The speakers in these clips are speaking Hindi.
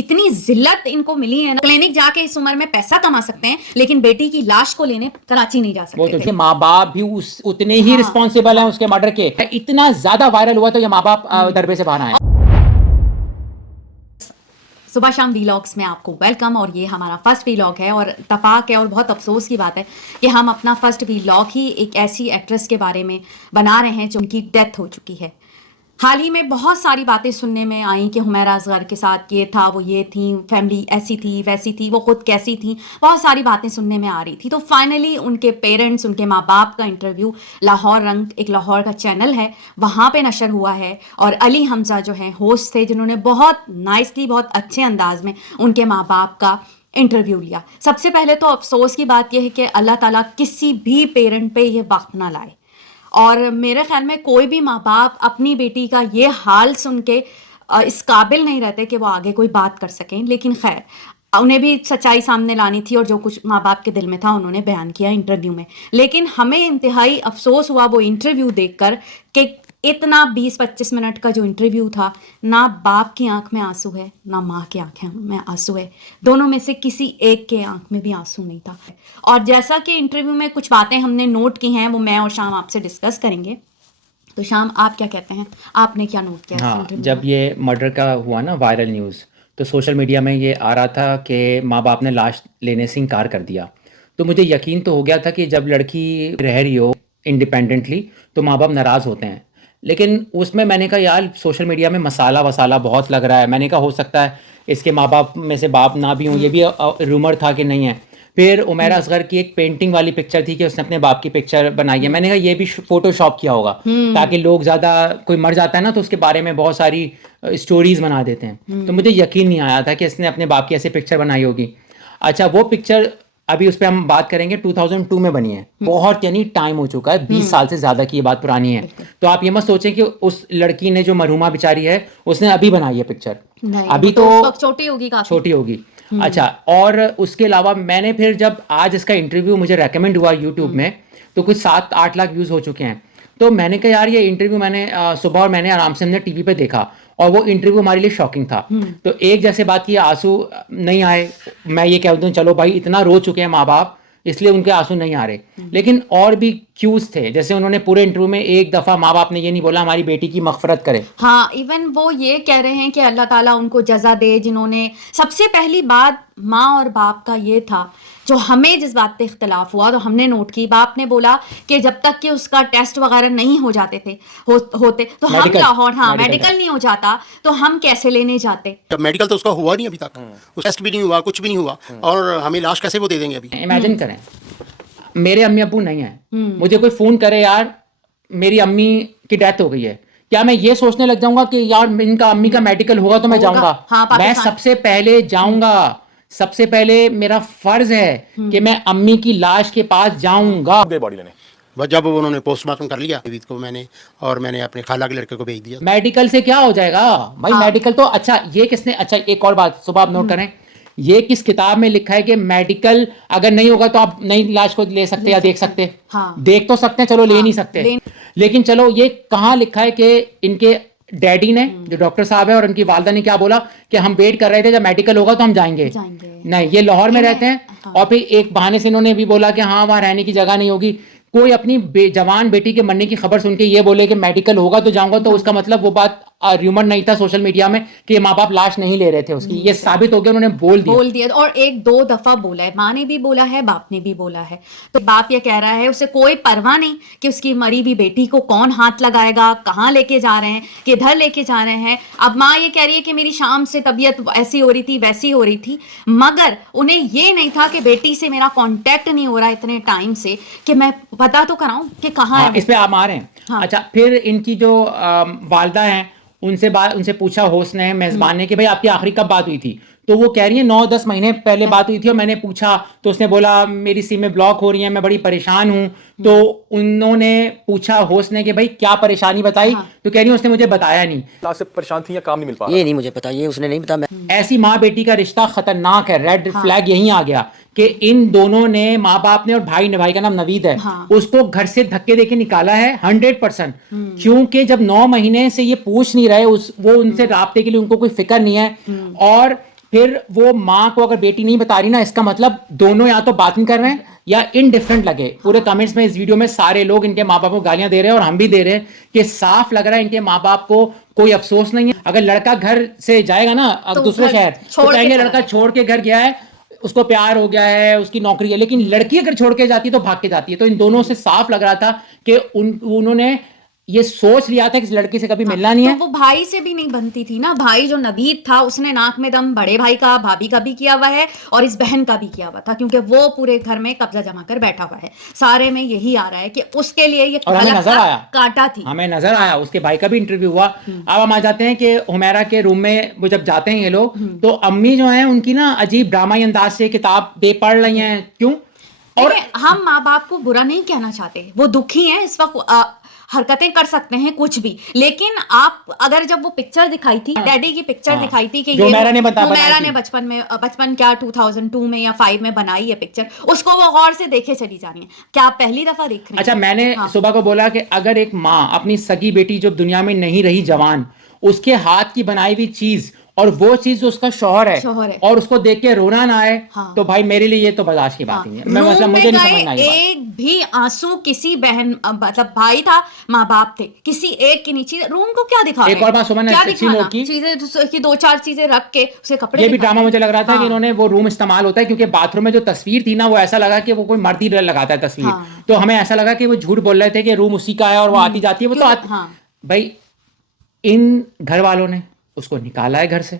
इतनी जिल्लत इनको मिली है ना, क्लिनिक जाके इस उम्र में पैसा कमा सकते हैं लेकिन बेटी की लाश को लेने कराची नहीं जा वो सकते तो थे। माँ बाप भी उतने ही रिस्पॉन्सिबल हैं उसके मर्डर के। इतना ज्यादा वायरल हुआ तो ये माँ बाप दरबे से बाहर आए। सुबह शाम वीलॉग्स में आपको वेलकम। और ये हमारा फर्स्ट वीलॉग है और इत्तेफाक है और बहुत अफसोस की बात है कि हम अपना फर्स्ट वीलॉग ही एक ऐसी एक्ट्रेस के बारे में बना रहे हैं जो उनकी डेथ हो चुकी है। हाल ही में बहुत सारी बातें सुनने में आई कि हुमैरा असगर के साथ ये था, वो ये थी, फैमिली ऐसी थी वैसी थी, वो खुद कैसी थी, बहुत सारी बातें सुनने में आ रही थी। तो फाइनली उनके पेरेंट्स, उनके माँ बाप का इंटरव्यू लाहौर रंग, एक लाहौर का चैनल है, वहाँ पे नशर हुआ है। और अली हमजा जो है होस्ट थे, जिन्होंने बहुत नाइसली, बहुत अच्छे अंदाज में उनके माँ बाप का इंटरव्यू लिया। सबसे पहले तो अफसोस की बात यह है कि अल्लाह ताला किसी भी पेरेंट पे ये वक्त ना लाए। और मेरे ख्याल में कोई भी माँ बाप अपनी बेटी का ये हाल सुन के इस काबिल नहीं रहते कि वो आगे कोई बात कर सकें। लेकिन खैर, उन्हें भी सच्चाई सामने लानी थी और जो कुछ माँ बाप के दिल में था उन्होंने बयान किया इंटरव्यू में। लेकिन हमें इंतहाई अफसोस हुआ वो इंटरव्यू देखकर कि इतना 20-25 मिनट का जो इंटरव्यू था, ना बाप की आंख में आंसू है ना माँ की आंखें में आंसू है, दोनों में से किसी एक के आंख में भी आंसू नहीं था। और जैसा कि इंटरव्यू में कुछ बातें हमने नोट की हैं वो मैं और शाम आपसे डिस्कस करेंगे। तो शाम, आप क्या कहते हैं, आपने क्या नोट किया? हाँ, जब ये मर्डर का हुआ ना वायरल न्यूज़, तो सोशल मीडिया में ये आ रहा था कि माँ बाप ने लाश लेने से इनकार कर दिया। तो मुझे यकीन तो हो गया था कि जब लड़की रह रही हो इंडिपेंडेंटली तो माँ बाप नाराज़ होते हैं। लेकिन उसमें मैंने कहा यार सोशल मीडिया में मसाला वसाला बहुत लग रहा है। मैंने कहा हो सकता है इसके माँ बाप में से बाप ना भी हों, ये भी रूमर था कि नहीं है। फिर उमैरा असगर की एक पेंटिंग वाली पिक्चर थी कि उसने अपने बाप की पिक्चर बनाई है। मैंने कहा ये भी फोटोशॉप किया होगा ताकि लोग ज़्यादा, कोई मर जाता है ना तो उसके बारे में बहुत सारी स्टोरीज बना देते हैं। तो मुझे यकीन नहीं आया था कि इसने अपने बाप की ऐसी पिक्चर बनाई होगी। अच्छा, वो पिक्चर अभी उस पर हम बात करेंगे 2002 में बनी है। बहुत यानी टाइम हो चुका है, 20 साल से ज़्यादा की ये बात पुरानी है। तो आप ये मत सोचें कि उस लड़की ने, जो मरहुमा बेचारी है, उसने अभी बनाई है पिक्चर। अभी तो छोटी होगी, काफी छोटी होगी। अच्छा, और उसके अलावा मैंने फिर जब आज इसका इंटरव्यू मुझे रेकमेंड हुआ यूट्यूब में, तो कुछ 7-8 लाख व्यूज़ हो चुके हैं। तो मैंने कहा यार ये इंटरव्यू मैंने सुबह और मैंने आराम से हमने टीवी पे देखा और वो इंटरव्यू हमारे लिए शॉकिंग था। तो एक जैसे बात की, आंसू नहीं आए। मैं ये कह दूँ चलो भाई इतना रो चुके हैं माँ बाप, इसलिए उनके आंसू नहीं आ रहे। लेकिन और भी क्यूज थे, जैसे उन्होंने पूरे इंटरव्यू में एक दफ़ा माँ बाप ने ये नहीं बोला हमारी बेटी की मगफरत करे। हाँ, इवन वो ये कह रहे हैं कि अल्लाह ताला उनको जजा दे, जिन्होंने, सबसे पहली बात माँ और बाप का ये था जो हमें जिस बात पे इख्तलाफ हुआ तो हमने नोट की। बाप ने बोला कि जब तक कि उसका टेस्ट वगैरह नहीं हो जाते थे होते तो हम लाहौर, हाँ मेडिकल नहीं हो जाता तो हम कैसे लेने जाते। जब मेडिकल तो उसका हुआ नहीं अभी तक, उस टेस्ट भी नहीं हुआ, कुछ भी नहीं हुआ, और हमें लाश कैसे वो दे देंगे अभी? इमेजिन करें मेरे अम्मी अब्बू नहीं है, मुझे कोई फोन करे यार मेरी अम्मी की डेथ हो गई है, क्या मैं ये सोचने लग जाऊंगा कि यार इनका अम्मी का मेडिकल होगा तो मैं जाऊंगा? हाँ, मैं सबसे पहले जाऊंगा। सबसे पहले मेरा फर्ज है कि मैं अम्मी की लाश के पास जाऊंगा। बॉडी लेने जब उन्होंने पोस्टमार्टम कर लिया को मैंने अपने खाला के लड़के को भेज दिया। मेडिकल से क्या हो जाएगा भाई? मेडिकल तो, अच्छा ये किसने, अच्छा एक और बात सुबह आप नोट करें, ये किस किताब में लिखा है कि मेडिकल अगर नहीं होगा तो आप नई लाश को ले सकते या देख सकते? हाँ। देख तो सकते हैं, चलो ले नहीं सकते। लेकिन चलो ये कहाँ लिखा है कि इनके डैडी ने, जो डॉक्टर साहब है, और उनकी वालदा ने क्या बोला कि हम वेट कर रहे थे जब मेडिकल होगा तो हम जाएंगे। नहीं, ये लाहौर में रहते हैं। हाँ। और फिर एक बहाने से इन्होंने भी बोला कि हाँ वहां रहने की जगह नहीं होगी। कोई अपनी जवान बेटी के मरने की खबर सुन के ये बोले कि मेडिकल होगा तो जाऊंगा, तो उसका मतलब वो बात र्यूमर नहीं था सोशल मीडिया में कि माँ बाप लाश नहीं ले रहे थे उसकी। ये साबित हो गया, उन्होंने बोल दिया। और 1-2 दफा बोला है, माँ ने भी बोला है, बाप ने भी बोला है। तो बाप ये कह रहा है उसे कोई परवाह नहीं कि उसकी मरी हुई बेटी को कौन हाथ लगाएगा, कहाँ लेके जा रहे हैं, किधर लेके जा रहे हैं। अब माँ ये कह रही है कि मेरी शाम से तबीयत ऐसी हो रही थी वैसी हो रही थी, मगर उन्हें ये नहीं था कि बेटी से मेरा कॉन्टेक्ट नहीं हो रहा इतने टाइम से कि मैं पता तो कराऊं कि कहाँ है। इस पे आप आ रहे हैं। हाँ। अच्छा, फिर इनकी जो वालदा हैं उनसे पूछा होस्ट ने, मेजबान ने, कि भाई आपकी आखिरी कब बात हुई थी? तो वो कह रही है 9-10 महीने पहले बात हुई थी। और मैंने पूछा तो उसने बोला मेरी सिमें ब्लॉक हो रही हैं, मैं बड़ी परेशान हूँ। तो उन्होंने पूछा होस्ट ने कि भाई क्या परेशानी बताई? हाँ। तो कह रही है उसने मुझे बताया नहीं। से परेशान थी या काम नहीं मिल पा रहा? ये नहीं मुझे पता, ये उसने नहीं बताया। ऐसी माँ बेटी का रिश्ता खतरनाक है। रेड फ्लैग यहीं आ गया कि इन दोनों ने, माँ बाप ने, और भाई का नाम नवीद है, उसको घर से धक्के देके निकाला है 100%। क्योंकि जब 9 महीने से ये पूछ नहीं रहे, वो उनसे राब्ते के लिए उनको कोई फिक्र नहीं है। और फिर वो माँ को अगर बेटी नहीं बता रही ना, इसका मतलब दोनों या तो बात नहीं कर रहे हैं या इनडिफरेंट लगे। पूरे कमेंट्स में इस वीडियो में सारे लोग इनके माँ बाप को गालियां दे रहे हैं और हम भी दे रहे हैं कि साफ लग रहा है इनके माँ बाप को कोई अफसोस नहीं है। अगर लड़का घर से जाएगा ना तो दूसरे घर शहर, छोड़ तो के कहेंगे चला लड़का गया। छोड़ के घर गया है, उसको प्यार हो गया है, उसकी नौकरी है। लेकिन लड़की अगर छोड़ के जाती है तो भाग के जाती है। तो इन दोनों से साफ लग रहा था कि उन्होंने ये सोच लिया था कि इस लड़की से कभी मिलना नहीं तो है। वो भाई से भी नहीं बनती थी ना। भाई जो नवीद था उसने नाक में दम बड़े भाई का, भाभी का भी किया हुआ है और इस बहन का भी किया हुआ था, क्योंकि वो पूरे घर में कब्जा जमा कर बैठा हुआ है। सारे में यही आ रहा है कि उसके लिए ये और हमें अलग नजर सा आया, कांटा थी। हमें नजर आया, उसके भाई का भी इंटरव्यू हुआ। अब हम आ जाते हैं कि हुमैरा के रूम में वो जब जाते हैं ये लोग, तो अम्मी जो है उनकी ना अजीब ड्रामाई अंदाज से किताब दे पढ़ रही हैं। क्यों? और देखिए, हम माँ बाप को बुरा नहीं कहना चाहते, वो दुखी हैं इस वक्त, हरकतें कर सकते हैं कुछ भी। लेकिन आप अगर जब वो पिक्चर दिखाई थी, डैडी की पिक्चर हाँ, दिखाई थी कि जो ये हुमैरा ने बनाई हुमैरा थी। ने बचपन क्या 2002 में या 5 में बनाई है पिक्चर, उसको वो गौर से देखे चली जा रही है। क्या आप पहली दफा देख रहे हैं? अच्छा, मैंने हाँ। सुबह को बोला कि अगर एक माँ अपनी सगी बेटी जो दुनिया में नहीं रही जवान, उसके हाथ की बनाई हुई चीज और वो चीज जो उसका शौहर है और उसको देख के रोना ना आए, हाँ। तो भाई मेरे लिए ये तो बर्दाश्त की बात नहीं है। मैं मतलब रूम मुझे में नहीं गए, समझना ये बात। एक भी आंसू किसी बहन, मतलब भाई था, माँ बाप थे, किसी एक के नीचे रूम को क्या दिखा रहे एक हैं? और बात सुमन ने क्या अच्छी दिखाना? नोट की, चीजें की 2-4 चीजें रख के उसे कपड़े ये भी दिखा ड्रामा रहे मुझे लग रहा था हाँ। कि इन्होंने वो रूम इस्तेमाल होता है क्योंकि बाथरूम में जो तस्वीर थी ना, वो ऐसा लगा कि वो कोई मर्द ही लगाता है तस्वीर। हाँ। तो हमें ऐसा लगा कि वो झूठ बोल रहे थे कि रूम उसी का है और वो आती जाती है। वो तो क्यों? आती, हाँ। भाई इन घर वालों ने उसको निकाला है घर से,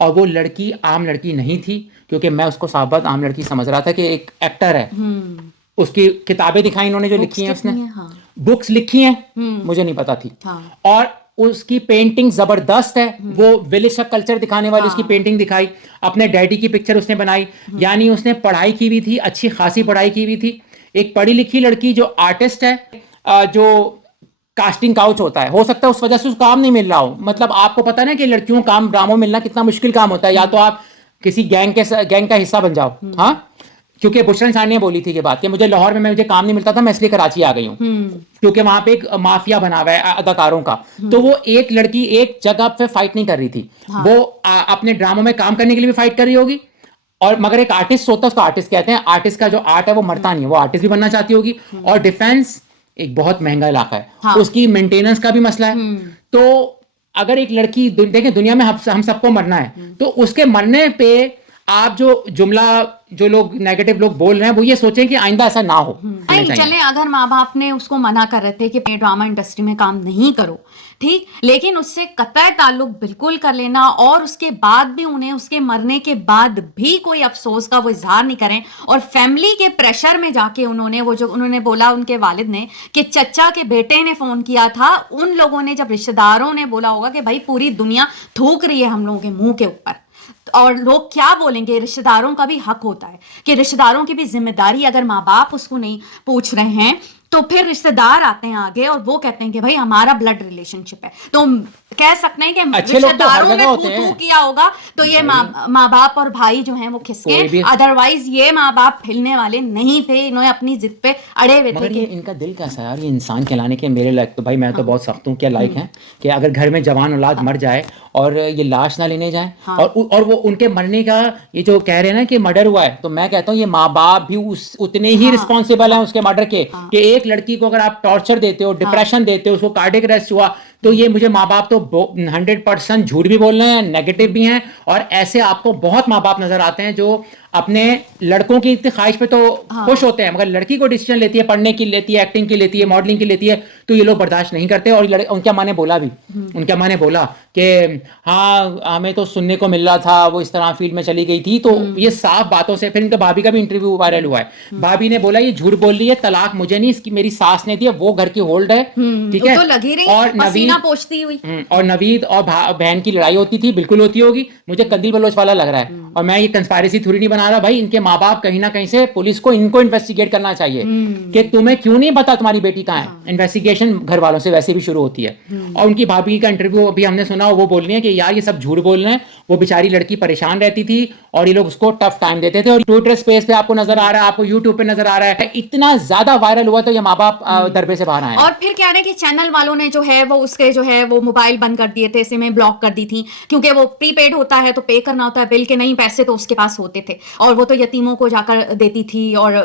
और वो लड़की आम लड़की नहीं थी, क्योंकि मैं उसको साफ बात आम लड़की समझ रहा था कि एक एक्टर है। उसकी किताबें दिखाई इन्होंने जो लिखी हैं, उसने हाँ। बुक्स लिखी हैं, मुझे नहीं पता थी। हाँ। और उसकी पेंटिंग जबरदस्त है। वो विलेज का कल्चर दिखाने वाली उसकी पेंटिंग दिखाई। अपने डैडी की पिक्चर उसने बनाई, यानी उसने पढ़ाई की भी थी, अच्छी खासी पढ़ाई की भी थी। एक पढ़ी लिखी लड़की जो आर्टिस्ट है, जो कास्टिंग काउच होता है, हो सकता है उस वजह से उसको काम नहीं मिल रहा हो। मतलब आपको पता है ना कि लड़कियों को काम ड्रामों मिलना कितना मुश्किल काम होता है। या तो आप किसी गैंग का हिस्सा बन जाओ, हाँ, क्योंकि बुशरन सानी ने बोली थी ये बात कि मुझे लाहौर में मुझे काम नहीं मिलता था, मैं इसलिए कराची आ गई हूँ, क्योंकि वहां पे एक माफिया बना हुआ है अदाकारों का। तो वो एक लड़की एक जगह पे फाइट नहीं कर रही थी, वो अपने ड्रामों में काम करने के लिए भी फाइट कर रही होगी। और मगर एक आर्टिस्ट होता है, उसको आर्टिस्ट कहते हैं। आर्टिस्ट का जो आर्ट है वो मरता नहीं है, वो आर्टिस्ट भी बनना चाहती होगी। और डिफेंस एक बहुत महंगा इलाका है, हाँ। उसकी मेंटेनेंस का भी मसला है। तो अगर एक लड़की देखें, दुनिया में हम सबको मरना है, तो उसके मरने पे आप जो जुमला जो लोग नेगेटिव लोग बोल रहे हैं, वो ये सोचें कि आइंदा ऐसा ना हो। नहीं, चले अगर माँ बाप ने उसको मना कर रहे थे कि ड्रामा इंडस्ट्री में काम नहीं करो, ठीक, लेकिन उससे कतई ताल्लुक बिल्कुल कर लेना और उसके बाद भी उन्हें उसके मरने के बाद भी कोई अफसोस का वो इजहार नहीं करें। और फैमिली के प्रेशर में जाके उन्होंने बोला, उनके वालिद ने, कि चचा के बेटे ने फोन किया था। उन लोगों ने, जब रिश्तेदारों ने बोला होगा कि भाई पूरी दुनिया थूक रही है हम लोगों के मुंह के ऊपर, और लोग क्या बोलेंगे, रिश्तेदारों का भी हक होता है कि रिश्तेदारों की भी जिम्मेदारी, अगर माँ बाप उसको नहीं पूछ रहे हैं तो फिर रिश्तेदार आते हैं आगे और वो कहते हैं कि भाई हमारा ब्लड रिलेशनशिप है। तो कह सकते हैं कि अच्छे लोग तो हर रिश्तेदारों ने जगह होते थू हैं। किया होगा तो ये माँ बाप और भाई जो हैं वो कोई खिसके, भी- अदरवाइज ये माँ बाप हिलने वाले नहीं थे। इन्होंने अपनी जिद पे अड़े हुए थे मगर ये कि इनका दिल कैसा है यार, ये इंसान कहलाने के मेरे लायक तो भाई मैं तो बहुत सख्त हूँ। क्या लायक है कि अगर घर में जवान औलाद मर जाए और ये लाश ना लेने जाए, और वो उनके मरने का ये जो कह रहे हैं ना कि मर्डर हुआ है, तो मैं कहता हूँ ये माँ बाप भी उतने ही रिस्पॉन्सिबल हैं उसके मर्डर के। कि एक लड़की को अगर आप टॉर्चर देते हो, डिप्रेशन देते हो, उसको कार्डियक अरेस्ट हुआ, तो ये मुझे माँ बाप तो 100% झूठ भी बोल रहे हैं, नेगेटिव भी हैं। और ऐसे आपको बहुत माँ बाप नजर आते हैं जो अपने लड़कों की इतनी ख्वाहिश पे तो खुश होते हैं, मगर लड़की को डिसीजन लेती है, पढ़ने की लेती है, एक्टिंग की लेती है, मॉडलिंग की लेती है, तो ये लोग बर्दाश्त नहीं करते। और उनके माँ ने बोला भी, उनके माँ ने बोला कि हाँ हमें तो सुनने को मिल रहा था वो इस तरह फील्ड में चली गई थी। तो ये साफ बातों से, फिर इनका भाभी का भी इंटरव्यू वायरल हुआ है, भाभी ने बोला ये झूठ बोल रही है, तलाक मुझे नहीं, इसकी मेरी सास ने दी है, वो घर की होल्ड है, ठीक है। तो लगी रही और पसीना पोंछती हुई। और नवीद और बहन की लड़ाई होती थी, बिल्कुल होती होगी, मुझे कंदिल बलोच वाला लग रहा है। और मैं ये कंस्पायरेसी थ्योरी नहीं बना रहा भाई, इनके माँ बाप कहीं ना कहीं से पुलिस को इनको इन्वेस्टिगेट करना चाहिए कि तुम्हें क्यों नहीं पता तुम्हारी बेटी कहाँ है। इन्वेस्टिगेशन घर वालों से वैसे भी शुरू होती है। और उनकी भाभी का इंटरव्यू अभी हमने सुना, वो बोल रही है कि यार ये सब झूठ बोल रहे हैं, वो बेचारी लड़की परेशान रहती थी और ये लोग उसको टफ टाइम देते थे। और ट्विटर स्पेस पे आपको नजर आ रहा है, आपको यूट्यूब पे नजर आ रहा है, इतना ज्यादा वायरल हुआ तो ये माँ बाप दरबे से बाहर आए। और फिर क्या है कि चैनल वालों ने जो है वो उसके जो है वो मोबाइल बंद कर दिए थे, सिमें ब्लॉक कर दी थी, क्योंकि वो प्रीपेड होता है तो पे करना होता है बिल के, नहीं पैसे तो उसके पास होते थे और वो तो यतीमों को जाकर देती थी और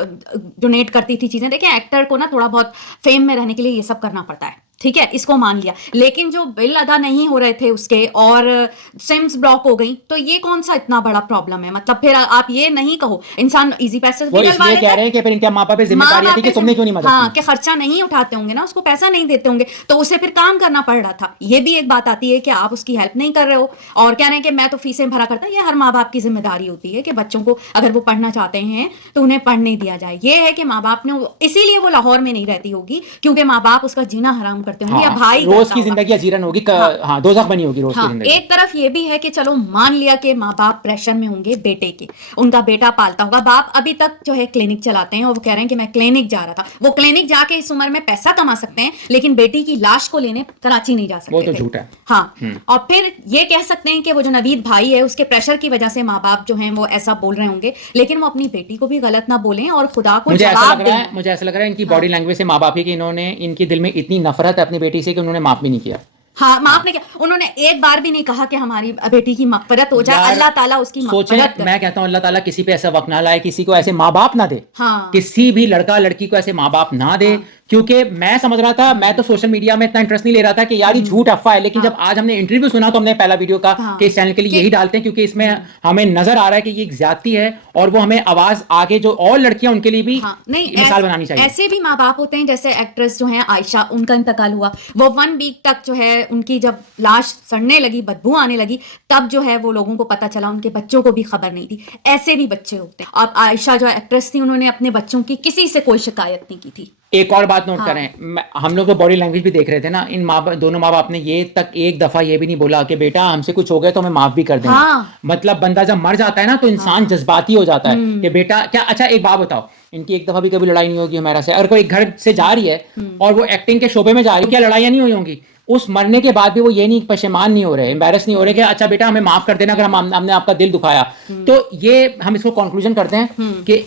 डोनेट करती थी चीजें। देखिए एक्टर को ना थोड़ा बहुत फेम में रहने के लिए ये सब करना पड़ता है, ठीक है, इसको मान लिया, लेकिन जो बिल अदा नहीं हो रहे थे उसके और सिम्स ब्लॉक हो गई, तो ये कौन सा इतना बड़ा प्रॉब्लम है? मतलब फिर आप ये नहीं कहो, इंसान इजी पैसे वो इसलिए कह रहे हैं कि फिर इनके माँ बाप पे जिम्मेदारी है कि तुमने क्यों नहीं मदद हाँ, की। कि खर्चा नहीं उठाते होंगे ना, उसको पैसा नहीं देते होंगे, तो उसे फिर काम करना पड़ रहा था। ये भी एक बात आती है कि आप उसकी हेल्प नहीं कर रहे हो और कह रहे हैं कि मैं तो फीसें भरा करता। ये हर माँ बाप की जिम्मेदारी होती है कि बच्चों को अगर वो पढ़ना चाहते हैं तो उन्हें पढ़ने दिया जाए। ये है कि माँ बाप ने, इसीलिए वो लाहौर में नहीं रहती होगी, क्योंकि माँ बाप उसका जीना हराम करते होंगे, या भाई रोज करता की होगा। जिंदगी अजीरन होगी, हाँ दोज़ख बनी होगी रोज की हाँ, जिंदगी। एक तरफ ये भी है कि चलो मान लिया कि माँ बाप प्रेशर में होंगे बेटे के, उनका बेटा पालता होगा, बाप अभी तक जो है क्लिनिक चलाते हैं और वो कह रहे हैं कि मैं क्लिनिक जा रहा था। वो क्लिनिक जाके इस उम्र में पैसा कमा सकते हैं, लेकिन बेटी की लाश को लेने कराची नहीं जा सकते। वो तो थे। झूठ है। हाँ, और फिर ये कह सकते हैं कि वो जो नवीद भाई है उसके प्रेशर की वजह से माँ बाप जो हैं वो ऐसा बोल रहे होंगे, लेकिन वो अपनी बेटी को भी गलत ना बोलें और खुदा को जवाब दें। मुझे ऐसा लग रहा है इनकी बॉडी लैंग्वेज से माँ बाप ही कि इन्होंने, इनकी दिल में इतनी नफरत है अपनी बेटी से कि उन्होंने माफ भी नहीं किया। हाँ, माफ नहीं किया, उन्होंने एक बार भी नहीं कहा कि हमारी बेटी की मगफिरत हो जाए, अल्लाह ताला उसकी सोचें, मगफिरत करे। मैं कहता हूँ अल्लाह ताला किसी पे ऐसा वक्त ना लाए, किसी को ऐसे माँ बाप ना दे। हाँ। किसी भी लड़का लड़की को ऐसे माँ बाप ना दे। क्योंकि मैं समझ रहा था, मैं तो सोशल मीडिया में इतना इंटरेस्ट नहीं ले रहा था कि यार ये झूठ अफवाह है, लेकिन जब आज हमने इंटरव्यू सुना तो हमने पहला वीडियो का कि इस चैनल के लिए यही डालते हैं, क्योंकि इसमें हमें नजर आ रहा है कि ये एक ज्यादती है और वो हमें आवाज आगे जो और लड़कियां उनके लिए भी मिसाल बनानी चाहिए। ऐसे भी माँ बाप होते हैं, जैसे एक्ट्रेस जो है आयशा, उनका इंतकाल हुआ, वो 1 वीक तक जो है उनकी जब लाश सड़ने लगी, बदबू आने लगी, तब जो है वो लोगों को पता चला, उनके बच्चों को भी खबर नहीं थी। ऐसे भी बच्चे होते हैं। अब आयशा जो एक्ट्रेस थी, उन्होंने अपने बच्चों की किसी से कोई शिकायत नहीं की थी। एक और बात नोट करें, हम लोग तो बॉडी लैंग्वेज भी देख रहे थे ना, इन दोनों माँ बाप ने ये तक एक दफा ये भी नहीं बोला कि बेटा हमसे कुछ हो गया तो हमें माफ भी कर देना। मतलब बंदा जब मर जाता है ना तो इंसान जज्बाती हो जाता है कि बेटा क्या। अच्छा एक बात बताओ, इनकी एक दफा भी कभी लड़ाई नहीं होगी हमारा से? अगर कोई घर से जा रही है और वो एक्टिंग के शोबे में जा रही है, क्या लड़ाइयां नहीं हुई होंगी? उस मरने के बाद भी वो ये नहीं पशेमान नहीं हो रहे, एम्बैरस नहीं हो रहे कि अच्छा बेटा हमें माफ कर देना अगर हमने आपका दिल दुखाया। तो ये हम इसको कंक्लूजन करते हैं कि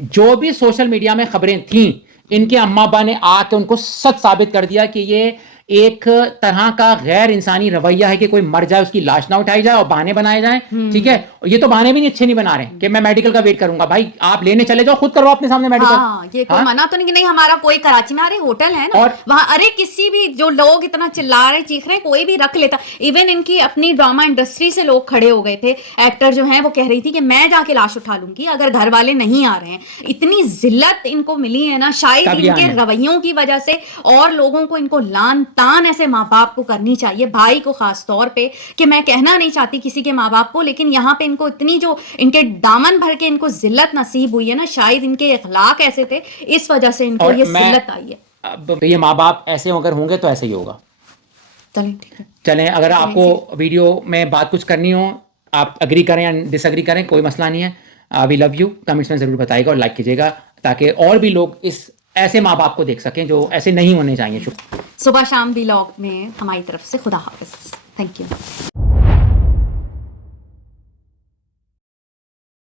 जो भी सोशल मीडिया में खबरें थी, इनके अम्मा अब्बा ने आके उनको सच साबित कर दिया कि ये एक तरह का गैर इंसानी रवैया है कि कोई मर जाए उसकी लाश ना उठाई जाए और बहाने बनाए जाए। ठीक है, और ये तो बहाने भी नहीं अच्छे नहीं बना रहे कि मैं मेडिकल का वेट करूंगा। भाई आप लेने चले जाओ, खुद करो अपने सामने मेडिकल। हाँ, ये कोई मना तो नहीं कि नहीं हमारा कोई कराची में, अरे होटल है ना और वहां, अरे किसी भी जो लोग इतना चिल्ला रहे चीख रहे कोई भी रख लेता। इवन इनकी अपनी ड्रामा इंडस्ट्री से लोग खड़े हो गए थे, एक्टर जो है वो कह रही थी कि मैं जाके लाश उठा लूंगी अगर घर वाले नहीं आ रहे हैं। इतनी जिल्लत इनको मिली है ना, शायद इनके रवैयों की वजह से। और लोगों को इनको लान तान ऐसे माँ बाप को करनी चाहिए, भाई को खास तौर पे, कि मैं कहना नहीं चाहती किसी के माँ बाप को, लेकिन यहाँ पे इनको इतनी जो इनके दामन भर के इनको जिल्लत नसीब हुई है ना, शायद इनके अखलाक ऐसे थे, इस वजह से इनको ये जिल्लत आई है। अब ये माँ बाप ऐसे अगर होंगे तो ऐसे ही होगा। चलें ठीक है, चलें, अगर आपको वीडियो में बात कुछ करनी हो, आप अग्री करें या डिसअग्री करें, कोई मसला नहीं है। वी लव यू, कमेंट्स में ज़रूर बताइएगा और लाइक कीजिएगा ताकि और भी लोग इस ऐसे माँ बाप को देख सकें जो ऐसे नहीं होने चाहिए। सुबह शाम व्लॉग में हमारी तरफ से खुदा हाफिज, थैंक यू।